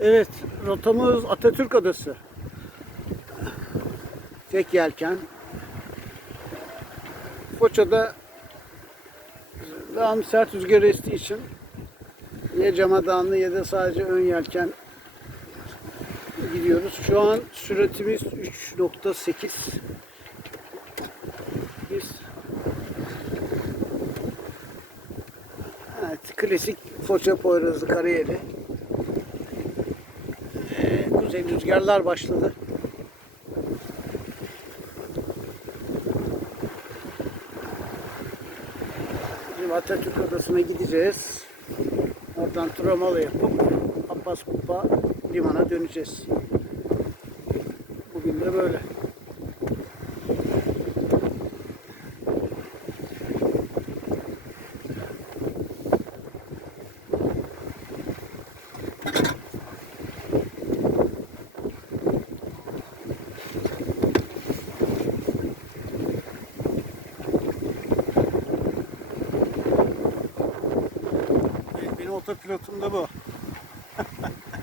Evet, rotamız Atatürk Adası. Tek yelken. Foça'da devamlı sert rüzgar estiği için ya camadanlı ya da sadece ön yelken gidiyoruz. Şu an süratimiz 3.8. Evet, klasik Foça Poyrazı kariyeri. Ee, kuzey rüzgarlar başladı. Şimdi Atatürk Adası'na gideceğiz. Oradan tramalı yapıp Abbas Kupa limana döneceğiz. Bugün de böyle. Evet, benim otopilotum da bu.